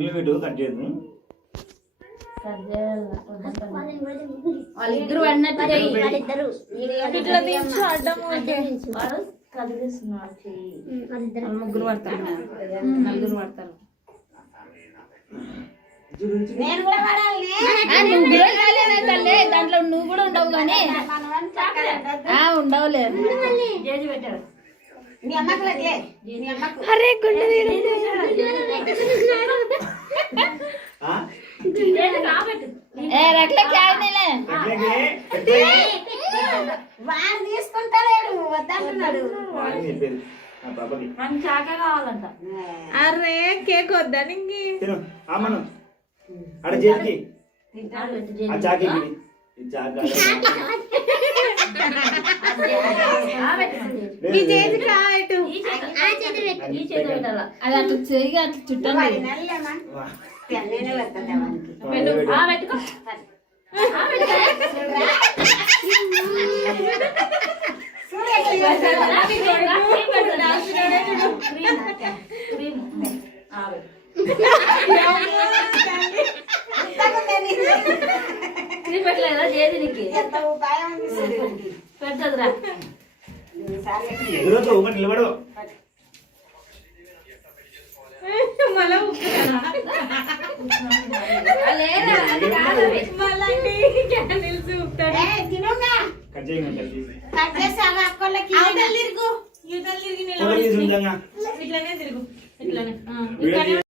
video cut చేయదు వాళ్ళిద్దరు అన్నట్టు ముగ్గురు పడతారు నలుగురు పడతారు తల్లి దాంట్లో నువ్వు కూడా ఉండవు కానీ ఉండవులే అరే అరే కేక్ వద్దా నీకు అది అట్లా చేయి అట్లా చుట్టాలి పెట్టలేదా చేతికి పెట్టదురా నిలబడు ఇట్లానే తిరుగు ఇట్లానే